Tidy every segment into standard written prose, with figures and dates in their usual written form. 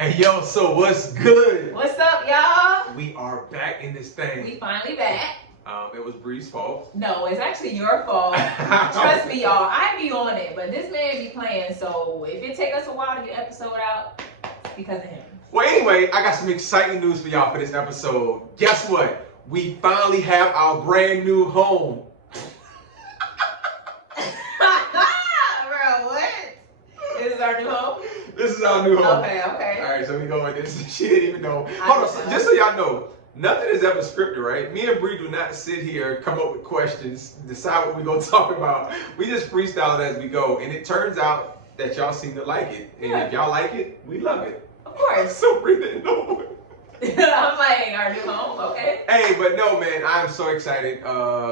Hey yo, so what's good? What's up, y'all? We are back in this thing. We finally back. It was Bree's fault. No, it's actually your fault. Trust me, y'all. I be on it, but this man be playing. So if it take us a while to get episode out, it's because of him. Well, anyway, I got some exciting news for y'all for this episode. Guess what? We finally have our brand new home. Bro, what? This is our new home? This is our new home. Okay. All right, so we go with this. She didn't even know. Hold on, so just so y'all know, nothing is ever scripted, right? Me and Bree do not sit here, come up with questions, decide what we're going to talk about. We just freestyle it as we go. And it turns out that y'all seem to like it. And if y'all like it, we love it. Of course. So Bree didn't know. I'm like, our new home, okay. Hey, but no, man, I'm so excited.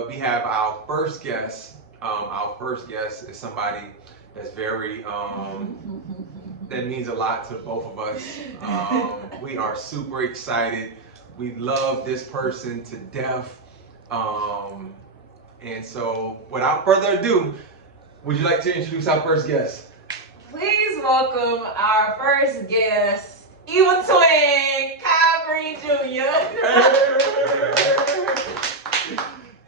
We have our first guest. Our first guest is somebody that's very, that means a lot to both of us. We are super excited. We love this person to death. And so, without further ado, would you like to introduce our first guest? Please welcome our first guest, Evil Twin, Kyle Green Jr.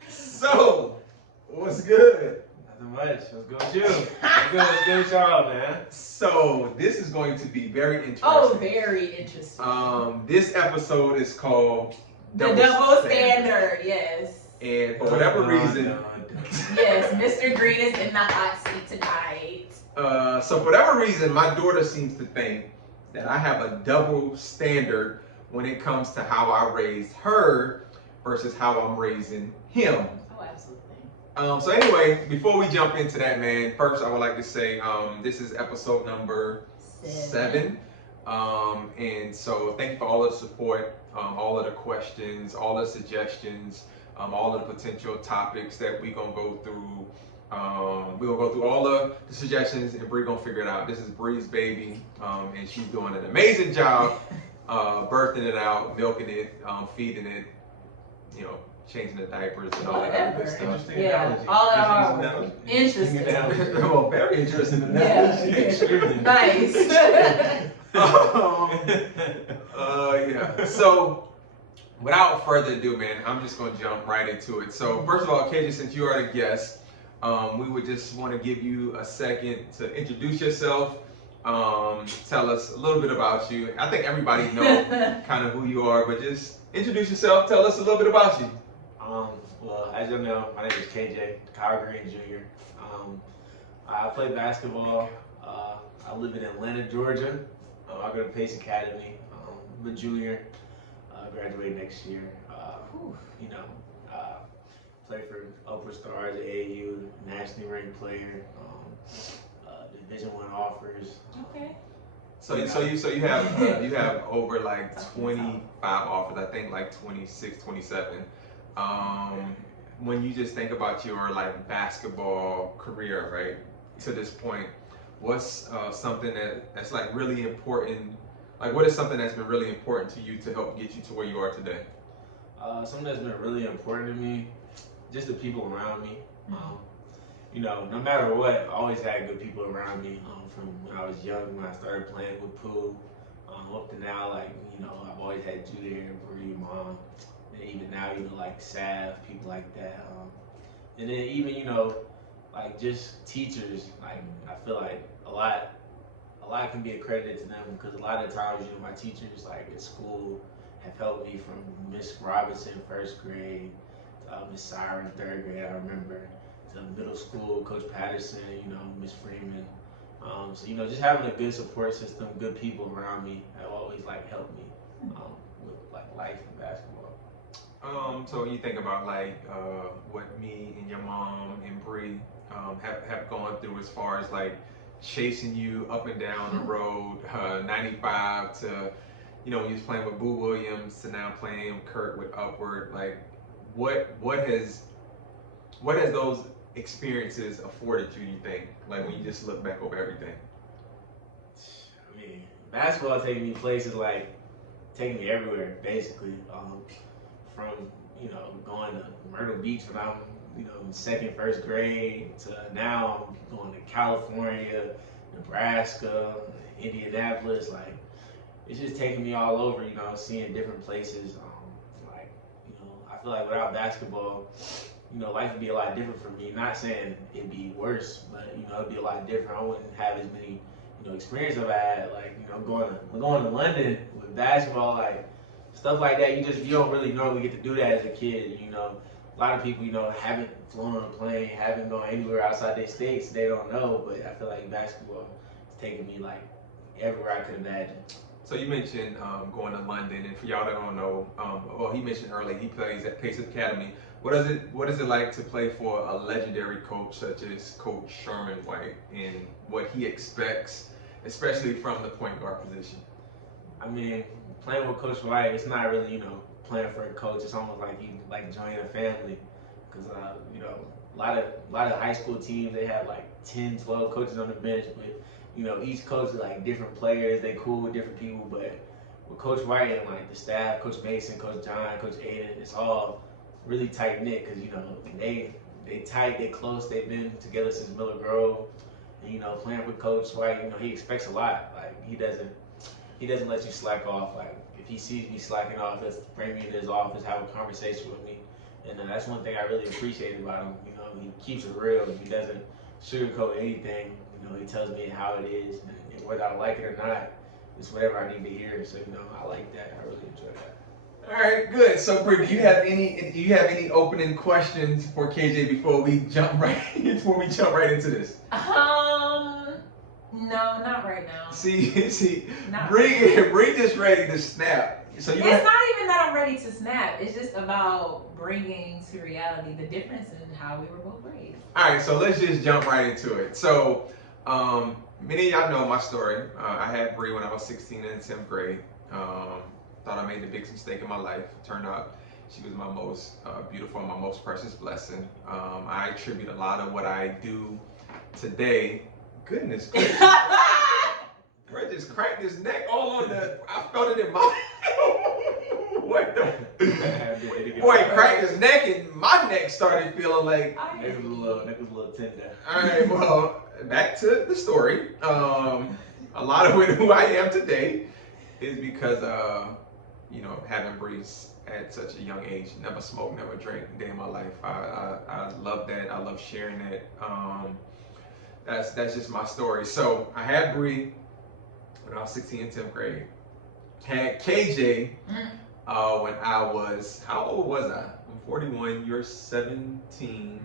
So, what's good? Nothing much. What's good with you? What's good with y'all, man? So, this is going to be very interesting. Oh, very interesting. This episode is called The Double Standard, yes. And for whatever reason, Yes, Mr. Green is in the hot seat tonight. so for whatever reason, my daughter seems to think that I have a double standard when it comes to how I raised her versus how I'm raising him. Oh, absolutely. So anyway, before we jump into that, man, first I would like to say this is episode number 7. And so thank you for all of the support, all of the questions, all the suggestions, all of the potential topics that we're going to go through. We're going to go through all of the suggestions and Bree going to figure it out. This is Bree's baby, and she's doing an amazing job birthing it out, milking it, feeding it, you know, changing the diapers and all that other good stuff. Interesting Yeah, analogy. all that Interesting are interesting. analogy. Well, very interesting Yeah. analogy. Extremely. Nice. Yeah. So, without further ado, man, I'm just gonna jump right into it. So, first of all, KJ, since you are the guest, we would just want to give you a second to introduce yourself. Tell us a little bit about you. I think everybody knows kind of who you are, but just introduce yourself. Tell us a little bit about you. Well, as you know, my name is KJ, Kyle Green Jr. I play basketball. I live in Atlanta, Georgia. I go to Pace Academy. I'm a junior. Graduate next year. Play for Upper Stars, AAU, nationally ranked player. Division I offers. Okay. So you have over like 25 offers. I think like 26, 27. When you just think about your like basketball career, right, to this point, what's something that's like really important? Like, what is something that's been really important to you to help get you to where you are today? Something that's been really important to me, just the people around me. No matter what, I always had good people around me. From when I was young, when I started playing with Pooh, up to now, I've always had Judy and Bree, Mom, and even now, like Sav, people like that. And then even, like just teachers, like I feel like a lot can be accredited to them because a lot of times, my teachers like at school have helped me from Miss Robinson, 1st grade, to Miss Siren, 3rd grade, I remember, to middle school, Coach Patterson, Miss Freeman. So, just having a good support system, good people around me have always like helped me with like life and basketball. So you think about like what me and your mom and Bree have gone through as far as like chasing you up and down the road, 95 to, when you was playing with Boo Williams to now playing Kurt with Upward. Like, what has those experiences afforded you? You think, like when you just look back over everything? I mean, basketball taking me places like taking me everywhere, basically. From going to Myrtle Beach when I'm in 2nd, 1st grade to now I'm going to California, Nebraska, Indianapolis. Like it's just taking me all over, seeing different places. I feel like without basketball, life would be a lot different for me. Not saying it'd be worse, but it'd be a lot different. I wouldn't have as many, experience I've had, going to London with basketball, stuff like that. You don't really normally get to do that as a kid. A lot of people, haven't flown on a plane, haven't gone anywhere outside their states. They don't know, but I feel like basketball is taking me everywhere I could imagine. So you mentioned going to London, and for y'all that don't know, he mentioned earlier he plays at Pace Academy. What is it like to play for a legendary coach such as Coach Sherman White, and what he expects, especially from the point guard position? I mean, playing with Coach White, it's not really playing for a coach. It's almost like you joining a family, because a lot of high school teams, they have 10, 12 coaches on the bench, but each coach is different players. They cool with different people, but with Coach White and the staff, Coach Mason, Coach John, Coach Aiden, it's all really tight knit because they tight, they close. They've been together since Miller Grove. And, playing with Coach White, he expects a lot. He doesn't let you slack off. If he sees me slacking off, he'll bring me into his office, have a conversation with me, and that's one thing I really appreciate about him. He keeps it real. He doesn't sugarcoat anything. He tells me how it is, and whether I like it or not, it's whatever I need to hear. So, I like that. I really enjoy that. All right, good. So, Bree, do you have any opening questions for KJ before we jump right into this? No, not right now. See, Not Bree just ready to snap. So it's not even that I'm ready to snap. It's just about bringing to reality the difference in how we were both raised. All right, so let's just jump right into it. So, many of y'all know my story. I had Bree when I was 16 in 10th grade. Thought I made the biggest mistake in my life. Turned out she was my most beautiful and my most precious blessing. I attribute a lot of what I do today. Goodness gracious. Brett just cracked his neck all on I felt it in my... What the... Boy, he cracked his neck and my neck started feeling like... Neck was a little tender. All right, well, back to the story. A lot of who I am today is because, having Bree at such a young age, never smoked, never drank a day in my life. I love that. I love sharing that. That's just my story. So I had Bree when I was 16 in 10th grade. Had KJ when I was, how old was I? I'm 41, you're 17.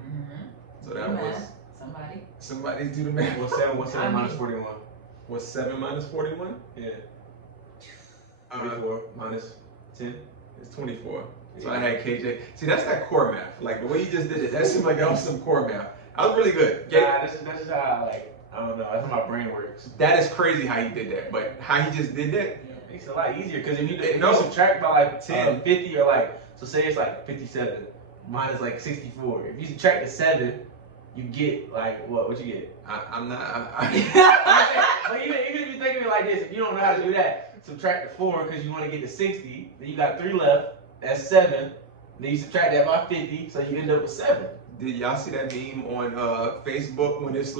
So that was... Somebody do the math. What's 7 minus 41? What's 7 minus 41? Yeah. 24 minus 10? It's 24. So Yeah. I had KJ. See, that's that core math. The way you just did it, that seemed like that was some core math. I was really good. Yeah, that's just how I don't know. That's how my brain works. That is crazy how you did that. But how he just did that, It makes it a lot easier because if you No. subtract by 10. 50 or so say it's 57 minus 64. If you subtract the 7, you get what you get? I'm not. But even if you think of it like this, if you don't know how to do that, subtract the 4 because you want to get to 60. Then you got 3 left. That's 7. Then you subtract that by 50, so you end up with 7. Did y'all see that meme on Facebook when it's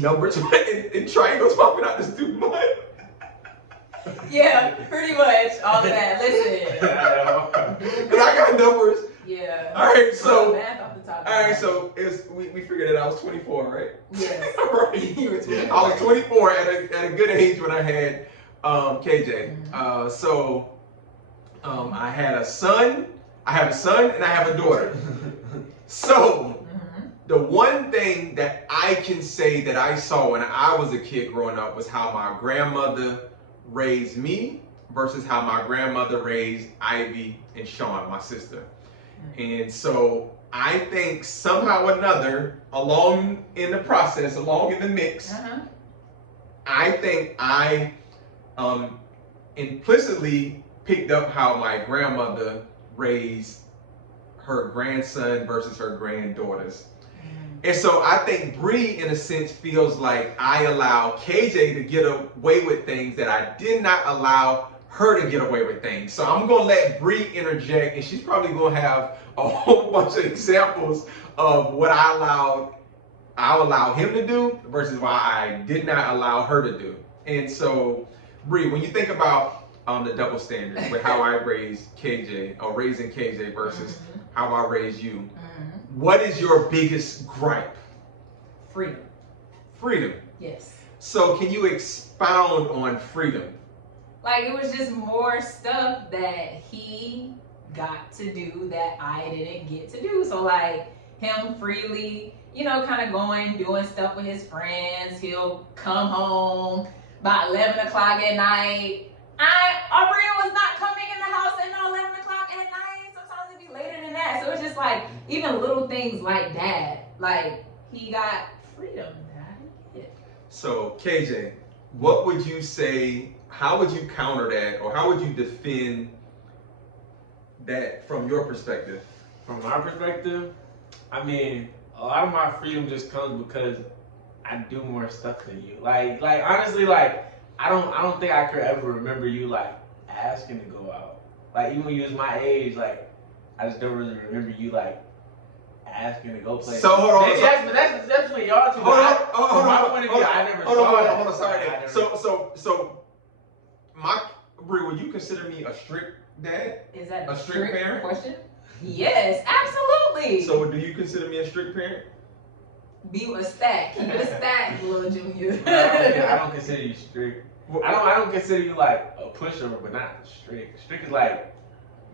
numbers in triangles popping out the student mind? Yeah, pretty much all of that. Listen. Because I got numbers. Yeah. All right, so. Math off the top of All right, my so we figured that I was 24, right? Yes. Right. You were 24. I was 24 at a good age when I had KJ. I had a son. I have a son and I have a daughter. So the one thing that I can say that I saw when I was a kid growing up was how my grandmother raised me versus how my grandmother raised Ivy and Sean, my sister. And so I think somehow or another, along in the process, along in the mix, I think I implicitly picked up how my grandmother raised her grandson versus her granddaughters. And so I think Bree, in a sense, feels like I allow KJ to get away with things that I did not allow her to get away with things. So I'm going to let Bree interject, and she's probably going to have a whole bunch of examples of what I allowed him to do versus why I did not allow her to do. And so Bree, when you think about the double standard with how I raised KJ or raising KJ versus how I raised you, what is your biggest gripe? Freedom. Freedom. Yes. So can you expound on freedom? Like, it was just more stuff that he got to do that I didn't get to do. So like him freely, you know, kind of going, doing stuff with his friends. He'll come home about 11 o'clock at night. Aubrey was not coming in the house at 11 o'clock at night. Sometimes it'd be later than that. So it's just like, even little things like that. Like, he got freedom that I didn't get. So KJ, what would you say, how would you counter that, or how would you defend that from your perspective? From my perspective, I mean, a lot of my freedom just comes because I do more stuff than you. Like honestly, like I don't think I could ever remember you like asking to go out. Like even when you was my age, like I just don't really remember you like asking to go play. So hold on. Maybe that's between y'all two. Hold on. Sorry. So Bree, would you consider me a strict dad? Is that A strict parent? question? Yes, absolutely. So do you consider me a strict parent? Be with a stack. Keep it a stack, little Junior. I don't consider you strict. I don't consider you like a pushover, but not strict. Strict is like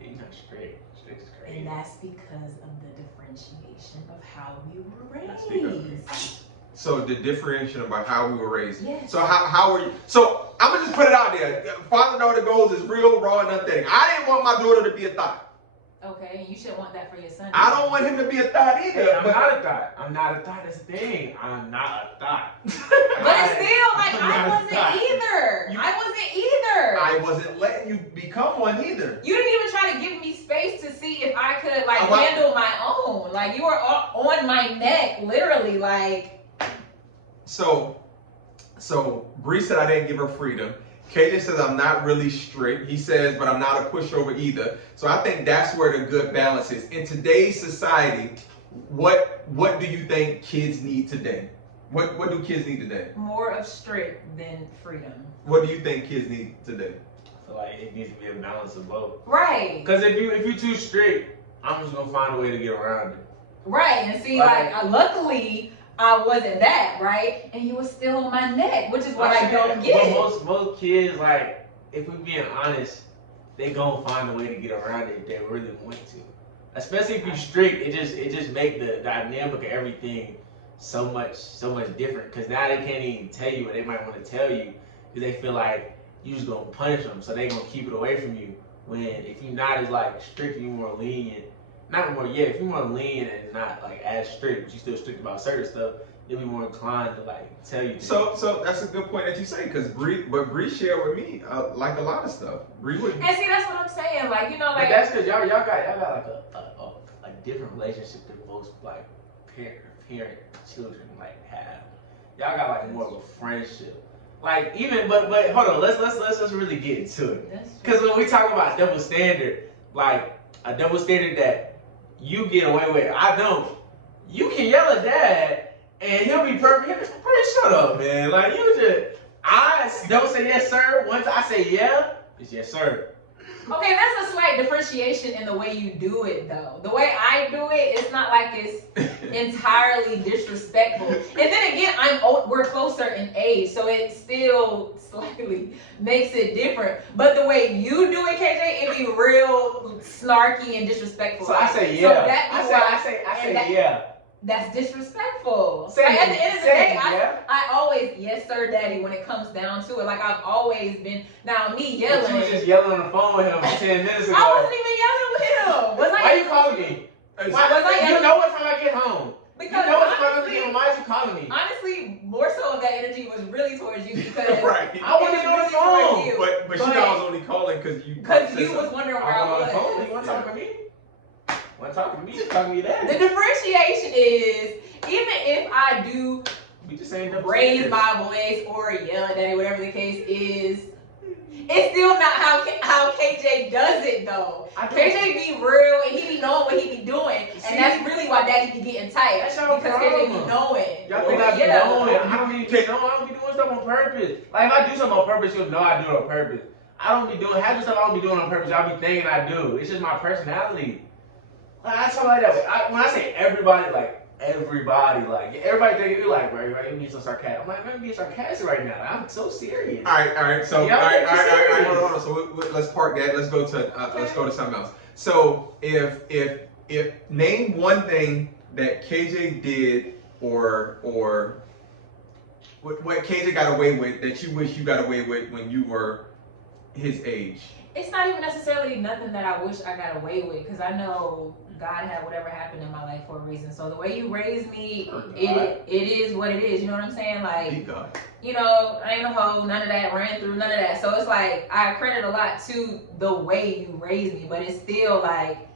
you're not strict. Strict is crazy. And that's because of the differentiation of how we were raised. So the differentiation about how we were raised. Yes. So how were you? So I'm gonna just put it out there. Father-daughter goals is real, raw, and authentic. I didn't want my daughter to be a thought. Okay, and you should want that for your son. I don't want him to be a thought either. Hey, I'm not a thought. I'm not a thought. That's the thing. I'm not a thought. But still, like, I wasn't either. I wasn't letting you become one either. You didn't even try to give me space to see if I could like handle my own. Like, you were on my neck, literally. Like. So Bree said I didn't give her freedom. KJ says I'm not really strict. He says, but I'm not a pushover either. So I think that's where the good balance is. In today's society, what do you think kids need today? What do kids need today? More of strict than freedom. What do you think kids need today? I feel like it needs to be a balance of both. Right. Because if you're too strict, I'm just gonna find a way to get around it. Right. And see, luckily I wasn't that, right? And you were still on my neck, which is what I don't get. But most kids, like, if we're being honest, they gonna find a way to get around it if they really want to. Especially if you're strict, it just make the dynamic of everything so much different. Because now they can't even tell you what they might want to tell you because they feel like you just gonna punish them, so they gonna keep it away from you. When if you're not as like strict, you're more lenient. If you're more lenient and not like as strict, but you still strict about certain stuff, you'll be more inclined to like tell you. So that's a good point that you say, because Bree shared with me like a lot of stuff. Bree would. And see, that's what I'm saying. Like, you know, like. But that's because y'all got like a different relationship than most like parent children like have. Y'all got like more of a friendship. Like even but hold on, let's really get into it. Because when we talk about double standard, like a double standard that you get away with, I don't. You can yell at dad and he'll be perfect. Shut up, man. Like I don't say yes, sir. Once I say yeah, it's yes, sir. Okay, that's a slight differentiation in the way you do it, though. The way I do it, it's not like it's entirely disrespectful. And then again, we're closer in age, so it still slightly makes it different. But the way you do it, KJ, it be real snarky and disrespectful. So I say yeah. So I say yeah. That's disrespectful. Say like, at the end of the day, yeah. I always yes sir daddy when it comes down to it. Like I've always been. Now me yelling. But you was just yelling on the phone with him 10 minutes ago. I wasn't even yelling with him. Why you calling me? You know what time I get home. Because you know what time I get home. Why is you calling me? Honestly, more so of that energy was really towards you because right. I wasn't on the phone. But you know I was only calling because you was wondering where I was. On the phone. You want to talk to me? Want to talk to me? Talk to me that. The differentiation is even if I do raise my voice or yell at daddy, whatever the case is, it's still not how how KJ does it though. KJ be real and he be knowing what he be doing, and that's really why Daddy be getting tight. That's your because problem. KJ be knowing. Y'all think I be knowing? I don't be doing stuff on purpose. Like if I do something on purpose, you'll know I do it on purpose. I don't be doing half the stuff I don't be doing on purpose. Y'all be thinking I do. It's just my personality. Like I talk like that. When I say everybody, like everybody think you like, bro, you be so sarcastic. I'm like, I'm being sarcastic right now. I'm so serious. All right. So, all right. Hold on. So let's park that. Let's go to something else. So if name one thing that KJ did or what KJ got away with that you wish you got away with when you were his age. It's not even necessarily nothing that I wish I got away with, because I know God had whatever happened in my life for a reason. So the way you raised me, it is what it is. You know what I'm saying? Like, you know, I ain't a hoe, none of that, ran through none of that. So it's like I credit a lot to the way you raised me, but it's still like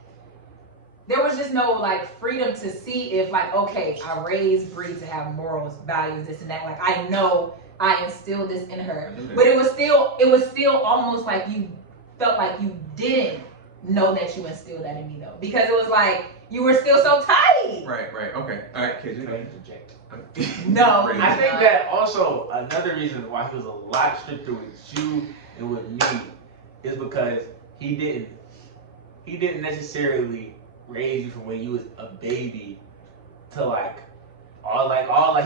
there was just no like freedom to see if like, okay, I raised Bree to have morals, values, this and that. Like I know I instilled this in her, but it was still almost like you felt like you didn't know that you instilled that in me though, because it was like you were still so tight. Right. Okay. All right, KJ. No, I think that also another reason why he was a lot stricter with you and with me is because he didn't necessarily raise you from when you was a baby to like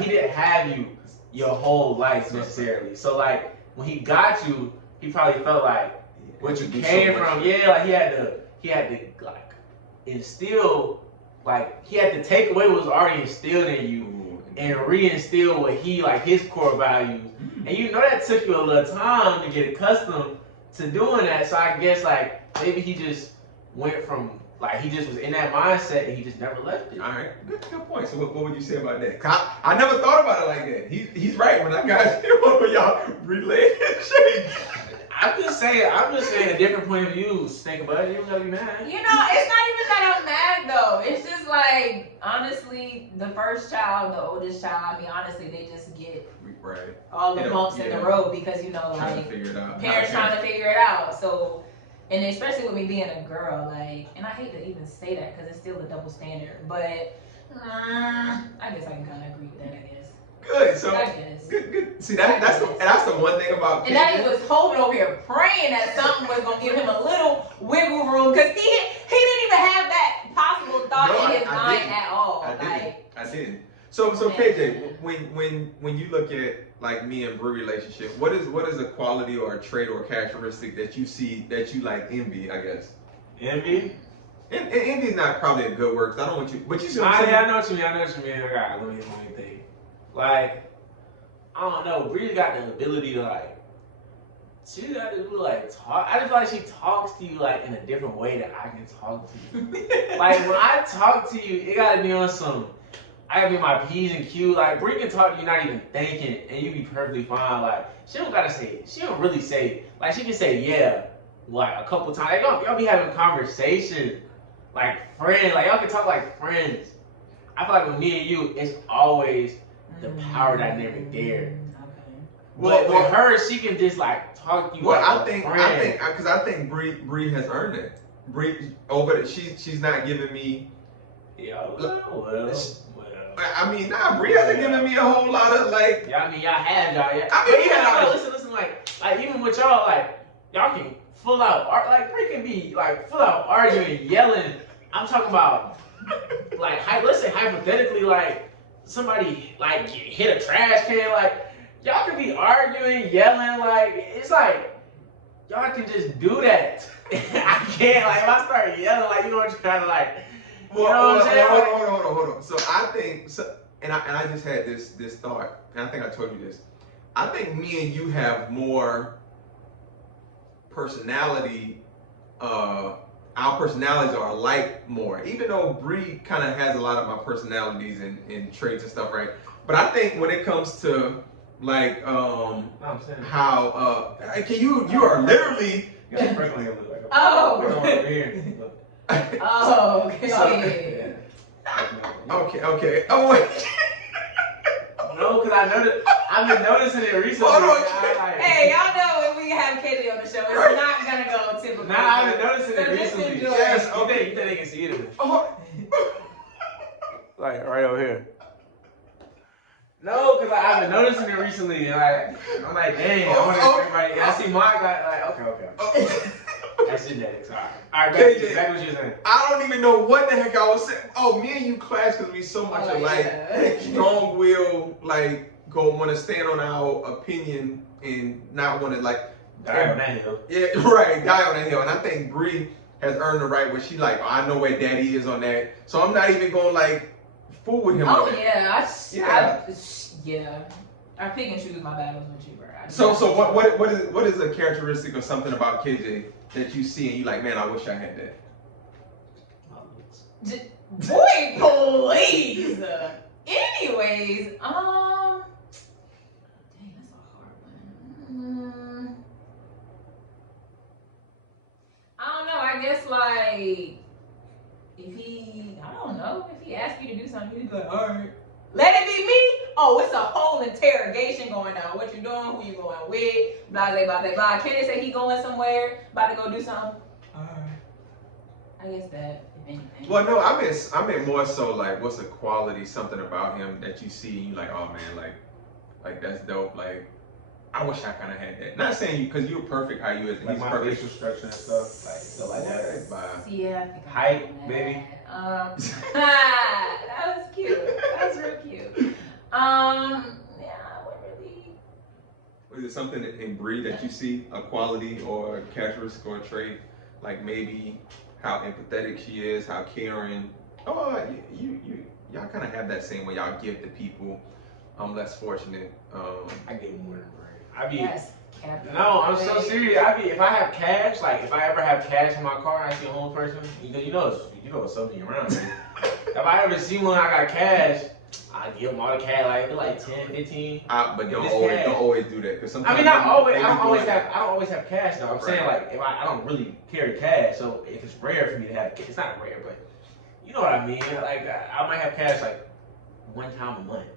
he didn't have you your whole life necessarily. So like when he got you, he probably felt like what you came from, like he had to like instill, like he had to take away what was already instilled in you and reinstill what he like his core values. And you know that took you a little time to get accustomed to doing that. So I guess like maybe he just went from like he just was in that mindset and he just never left it. All right, good point. So what would you say about that? I never thought about it like that. He's right. When I got y'all relationship. I'm just saying a different point of view. Think about it. You don't gotta be mad. You know, it's not even that I'm mad though. It's just like honestly, the first child, the oldest child. I mean, honestly, they just get all the bumps in the road because you know, like parents trying to figure it out. So, and especially with me being a girl, like, and I hate to even say that because it's still a double standard. But I guess I can kind of agree with that. I guess. Good. So good. See that's the one thing about. And Daddy was hoping over here, praying that something was gonna give him a little wiggle room, because he didn't even have that possible thought in his mind at all. I didn't. So KJ, when you look at like me and Bree relationship, what is a quality or a trait or a characteristic that you see that you like envy? I guess. Envy. And envy is not probably a good word, 'cause I don't want you. But you see what I'm saying? I know what you mean. Alright, let me think. Like, I don't know, Bree got the ability to like, she got to do like talk. I just feel like she talks to you like in a different way that I can talk to you. Like when I talk to you, it gotta be on some, I gotta be my P's and Q's. Like Bree can talk to you not even thinking and you be perfectly fine. Like she don't gotta say it. She don't really say it. Like she can say yeah, like a couple times. Like, y'all be having conversation like friends. Like y'all can talk like friends. I feel like with me and you, it's always the power dynamic there. But with her, she can just like talk to you. Well, like I think Bree has earned it. Bree she's not giving me. Yeah, I mean, Bree hasn't given me a whole lot of like. Yeah, I mean, y'all have y'all. Yeah. I mean, y'all listen. Like even with y'all, like y'all can full out. Like Bree can be like full out arguing, yelling. I'm talking about like let's say hypothetically, like somebody like hit a trash can, like. Y'all can be arguing, yelling, like, it's like, y'all can just do that. I can't, like, if I start yelling, like, you know what you're kind of like, you know what I'm saying? Hold on. So I think, and I just had this thought, and I think I told you this. I think me and you have more personality, our personalities are alike more. Even though Bree kind of has a lot of my personalities and traits and stuff, right? But I think when it comes to, like how can you are literally oh okay oh wait no, because I know that I've been noticing it recently. Hold on. Hey, y'all know when we have KJ on the show, it's not gonna go recently. enjoy Yes, it. okay. You think they can see it? Oh, Like right over here. No, because I've been noticing it recently. And I'm like, dang, I want to everybody. And I see Mark like, okay. oh. That's genetics. All right, KJ. back what you're saying. I don't even know what the heck I was saying. Oh, me and you clash because we so much alike. Yeah. Strong will, like, want to stand on our opinion and not want to, like, Die on that hill. yeah, right, die on that hill. And I think Bree has earned the right where she like, oh, I know where daddy is on that. So I'm not even going to, like, fool with him Oh on that. yeah, I pick and choose my battles with you, bro. So what is a characteristic or something about KJ that you see and you like, man, I wish I had that? Boy, please. Anyways, dang, that's a hard one. I don't know. I guess like if he asks you to do something, he's like, all right. Let it be me. Oh, it's a whole interrogation going on. What you doing? Who you going with? Blah blah blah blah blah. Kenny say he going somewhere, about to go do something. All right. I guess that, if anything. Well, no, I meant more so like, what's a quality, something about him that you see and you like, oh man, like that's dope. Like, I wish I kind of had that. Not saying you, because you're perfect how you is. Like He's my perfect. facial structure and stuff, like stuff like that. Bye. Yeah, I think I'm Height, doing that. maybe. That was cute. That was real cute. Yeah, what really? Was it something in Bree that you see, a quality or a characteristic or a trait, like maybe how empathetic she is, how caring? Oh, y'all kind of have that same way y'all give to people. Less fortunate. I get more than Bree. I be. Yes, Captain. No, I'm so serious. If I have cash, like if I ever have cash in my car, and I see a homeless person, you know it's something around me. If I ever see one, I got cash, I give them all the cash, like 10, 15. But don't It's always do that, because sometimes. I mean, not always. they I be don't always doing- have. I don't always have cash though. I'm saying Right. like if I don't really carry cash, so if it's rare for me to have, it's not rare, but you know what I mean. Like I might have cash like one time a month,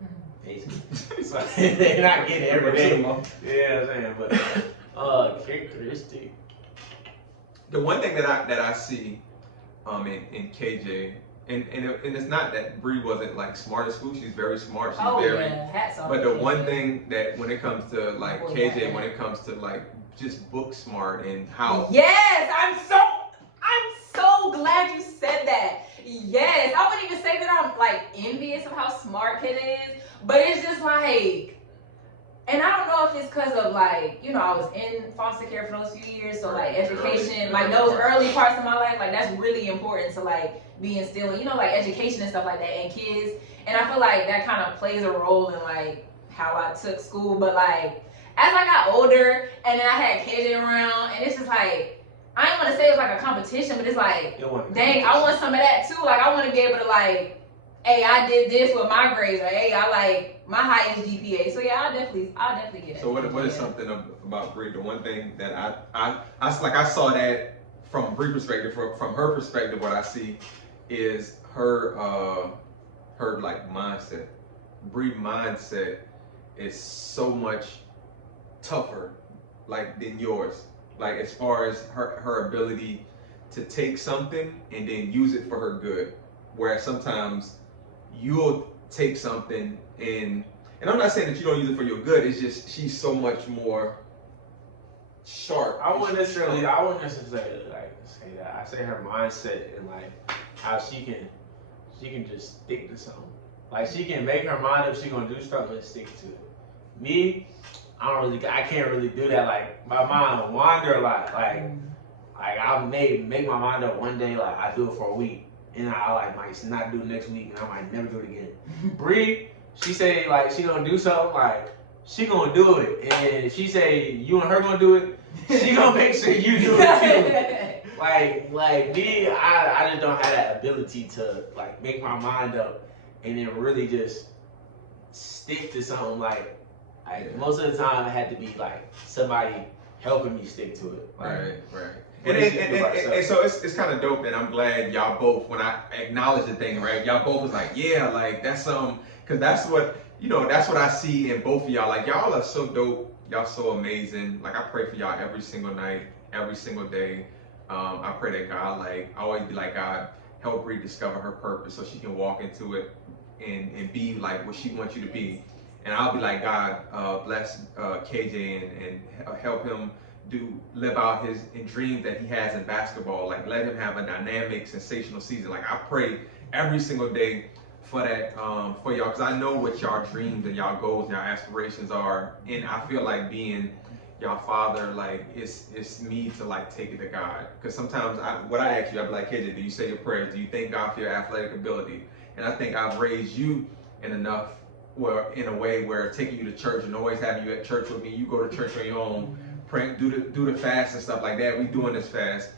basically. So they're not getting it every day. Yeah, I'm saying, but characteristic. The one thing that I see in KJ, and it's not that Bree wasn't like smart at school. She's very smart. She's Oh very. yeah, hats off. But the to one you. thing that when it comes to like Oh, KJ, yeah. when it comes to like just book smart and how. Yes, I'm so glad you said that. Yes, I wouldn't even say that I'm like envious of how smart Kid is, but it's just like, and I don't know if it's because of like, you know, I was in foster care for those few years, so like education, like those early parts of my life, like that's really important to like be instilling, you know, like education and stuff like that in kids. And I feel like that kind of plays a role in like how I took school. But like as I got older and then I had KJ around, and it's just like, I don't want to say it's like a competition, but it's like, dang, I want some of that too. Like I want to be able to like, hey, I did this with my grades, or hey, I like my highest GPA. So yeah, I'll definitely get it. So what is something about Bree? The one thing that I saw that from Bree perspective, from her perspective, what I see is her like mindset. Bree mindset is so much tougher like than yours. Like as far as her ability to take something and then use it for her good. Whereas sometimes you'll take something and I'm not saying that you don't use it for your good, it's just she's so much more sharp. I wouldn't necessarily say that. I say her mindset and like how she can just stick to something. Like she can make her mind up she gonna do something and stick to it. Me, I can't really do that. Like my mind will wander a lot. Like I'll make my mind up one day, like I do it for a week. And I like might not do it next week and I might never do it again. Bree, she say like she gonna do something, like she gonna do it. And if she say you and her gonna do it, she gonna make sure you do it too. Like me, I just don't have that ability to like make my mind up and then really just stick to something. Like most of the time I had to be like somebody helping me stick to it. Like, Right. And so it's kind of dope that I'm glad y'all both, when I acknowledge the thing, right, y'all both was like, yeah, like that's because that's what, you know, that's what I see in both of y'all. Like y'all are so dope, y'all so amazing. Like I pray for y'all every single night, every single day. I pray that God, like, I always be like, God, help rediscover her purpose so she can walk into it and be like what she wants you to be. And I'll be like, God, bless KJ and help him live out his dreams that he has in basketball. Like, let him have a dynamic, sensational season. Like, I pray every single day for that, for y'all, because I know what y'all dreams and y'all goals and y'all aspirations are. And I feel like being y'all father, like, it's me to like take it to God. Because sometimes what I ask you, I'd be like, KJ, do you say your prayers? Do you thank God for your athletic ability? And I think I've raised you in a way where taking you to church and always having you at church with me, you go to church on your own, praying, do the fast and stuff like that. We doing this fast.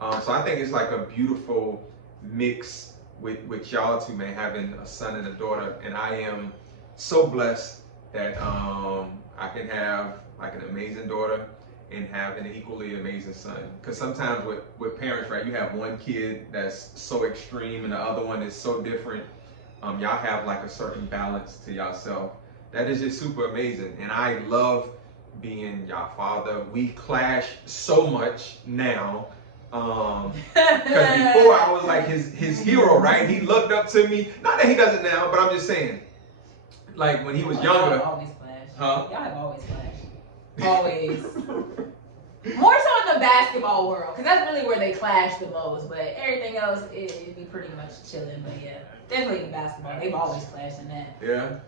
So I think it's like a beautiful mix with y'all two, man, having a son and a daughter. And I am so blessed that I can have like an amazing daughter and have an equally amazing son. Because sometimes with parents, right, you have one kid that's so extreme and the other one is so different. Y'all have like a certain balance to yourself. That is just super amazing. And I love being y'all father. We clash so much now. Because before I was like his hero, right? He looked up to me. Not that he doesn't now, but I'm just saying, like when he was younger. Y'all always clash. Huh? Y'all have always clashed. Always. More so in the basketball world, because that's really where they clash the most. But everything else, it'd be pretty much chilling. But yeah, definitely in basketball, they've always clashed in that. Yeah.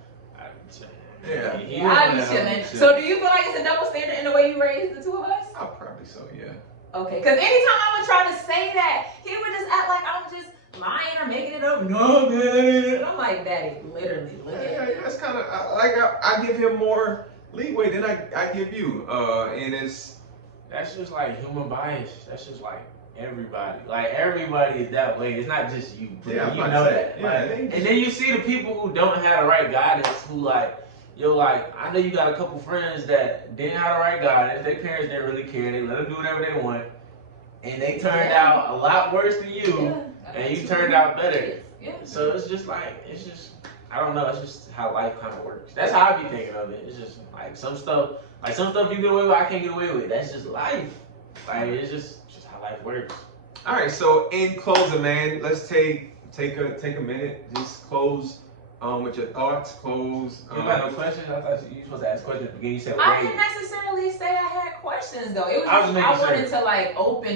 Yeah. Yeah, I'd be chilling. So do you feel like it's a double standard in the way you raised the two of us? I'll probably so, yeah. Okay, because anytime I would try to say that, he would just act like I'm just lying or making it up. No, man. I'm like, Daddy, literally, look at it. That's kind of, I give him more leeway than I give you. And that's just like human bias. That's just like everybody. Like everybody is that way. It's not just you. Yeah, you know that. Yeah, like, and then you see the people who don't have the right guidance, who like, yo, like, I know you got a couple friends that didn't have the right guidance. Their parents didn't really care. They let them do whatever they want. And they turned out a lot worse than you. And you turned out better. Yeah. So it's just, I don't know. It's just how life kind of works. That's how I be thinking of it. It's just like some stuff you get away with, I can't get away with. That's just life. Like, it's just how life works. all right. So in closing, man, let's take a minute. Just close with your thoughts. Close. You got no questions? I thought you were supposed to ask questions at the beginning. You said, I didn't necessarily say I had questions though. It was I wanted to like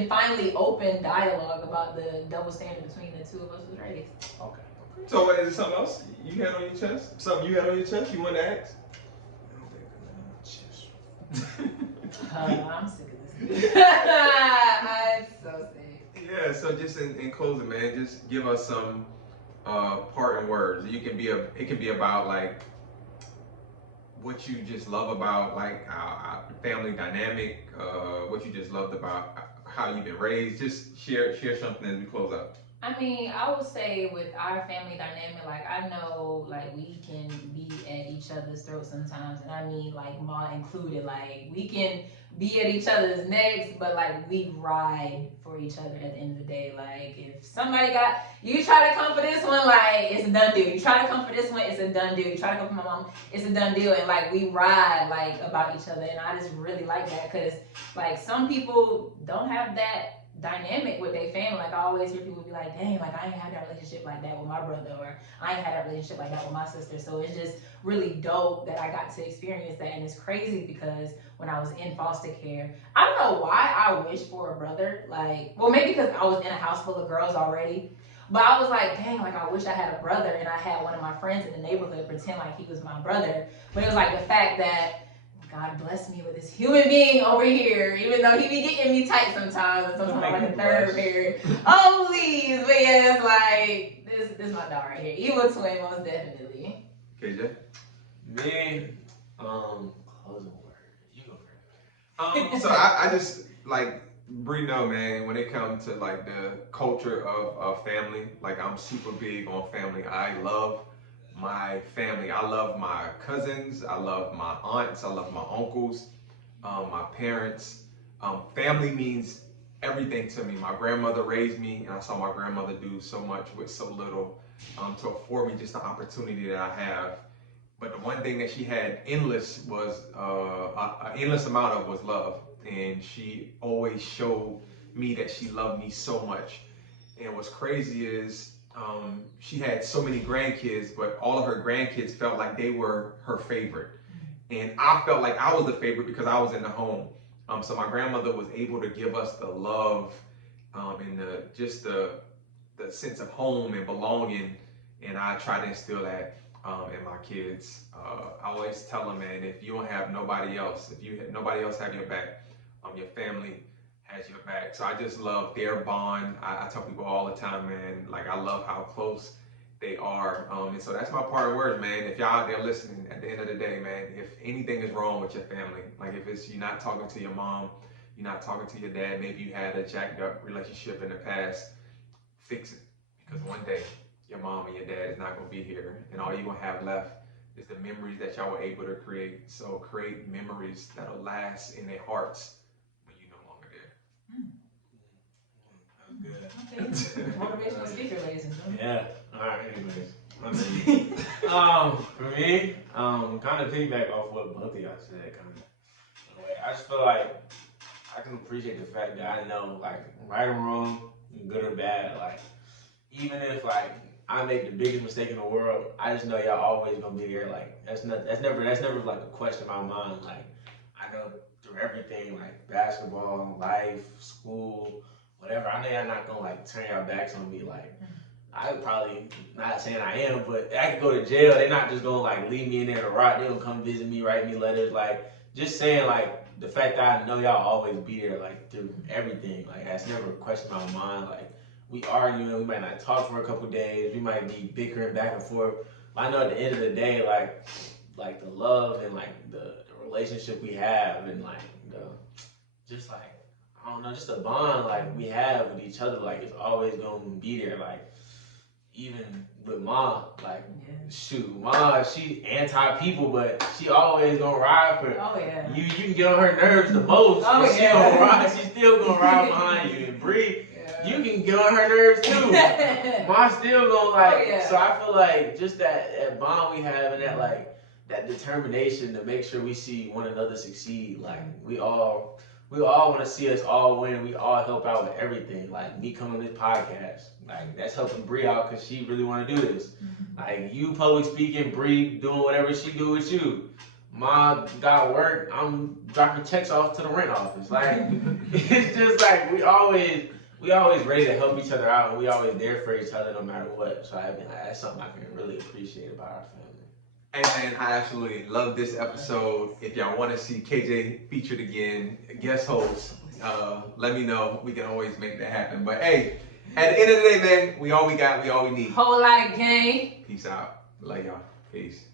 finally open dialogue about the double standard between the two of us was raised. Okay. So is there something else you had on your chest? Something you had on your chest you want to ask? I'm sick of this. I'm so sick. Yeah, so just in closing, man, just give us some parting words. It can be about like what you just love about like our family dynamic, what you just loved about how you've been raised. Just share something as we close out. I mean, I would say with our family dynamic, like I know like we can be at each other's throats sometimes, and I mean like Ma included, like we can be at each other's necks, but like we ride for each other at the end of the day. Like if somebody you try to come for this one, like it's a done deal. You try to come for this one, it's a done deal. You try to come for my mom, it's a done deal. And like we ride like about each other, and I just really like that because like some people don't have that dynamic with their family. Like I always hear people be like, dang, like I ain't had that relationship like that with my brother, or I ain't had that relationship like that with my sister. So it's just really dope that I got to experience that. And it's crazy because when I was in foster care, I don't know why I wished for a brother. Like, well, maybe because I was in a house full of girls already. But I was like, dang, like I wish I had a brother, and I had one of my friends in the neighborhood pretend like he was my brother. But it was like the fact that God bless me with this human being over here, even though he be getting me tight sometimes, and sometimes I'm like a third parent. Oh, please. But yeah, it's like, this is my dog right here. Evil twin, most definitely. KJ? Me, closing word. You go first. So I just like Bree know, man, when it comes to like the culture of family, like I'm super big on family. I love my family. I love my cousins. I love my aunts. I love my uncles, my parents. Family means everything to me. My grandmother raised me, and I saw my grandmother do so much with so little to afford me just the opportunity that I have. But the one thing that she had endless was an endless amount of was love, and she always showed me that she loved me so much. And what's crazy is she had so many grandkids, but all of her grandkids felt like they were her favorite. And I felt like I was the favorite because I was in the home. So my grandmother was able to give us the love and the sense of home and belonging. And I try to instill that in my kids. I always tell them, man, if you don't have nobody else, nobody else have your back, your family has your back. So I just love their bond. I tell people all the time, man, like I love how close they are. And so that's my part of words, man. If y'all out there listening, at the end of the day, man, if anything is wrong with your family, like if it's you're not talking to your mom, you're not talking to your dad, maybe you had a jacked up relationship in the past, fix it. Because one day your mom and your dad is not going to be here, and all you're going to have left is the memories that y'all were able to create. So create memories that'll last in their hearts when you're no longer there. That was good. Okay. Motivational speaker, ladies and gentlemen. Yeah. All right. Anyways, for me, kind of piggyback off what both of y'all said. Kind of. I just feel like I can appreciate the fact that I know, like, right or wrong, good or bad, like, even if like I make the biggest mistake in the world, I just know y'all always gonna be there. Like that's never like a question in my mind. Like I know through everything, like basketball, life, school, whatever. I know y'all not gonna like turn y'all backs on me. Like I probably not saying I am, but I could go to jail. They're not just gonna like leave me in there to rot. They're gonna come visit me, write me letters. Like just saying like the fact that I know y'all always be there like through everything. Like that's never a question in my mind. Like we argue, we might not talk for a couple days, we might be bickering back and forth. But I know at the end of the day, like the love and like the relationship we have and like just like I don't know, just the bond like we have with each other, like it's always gonna be there. Like even with Mom, like shoot, Mom, she anti people, but she always gonna ride for. Oh yeah. You can get on her nerves the most, Oh, but she yeah. gonna ride. She still gonna ride behind you. And Bree, you can get on her nerves too. Mom's still gonna like. Oh, yeah. So I feel like just that bond we have and that like that determination to make sure we see one another succeed. Like we all want to see us all win. We all help out with everything. Like me coming on this podcast, like that's helping Bree out because she really want to do this. Like you public speaking, Bree doing whatever she do with you. Mom got work. I'm dropping checks off to the rent office. Like it's just like we always ready to help each other out, and we always there for each other no matter what. So that's something I can really appreciate about our family. Hey man, I absolutely love this episode. If y'all want to see KJ featured again, guest host, let me know. We can always make that happen. But hey, at the end of the day, man, we all we got, we all we need. Whole lot of game. Peace out. Love y'all. Peace.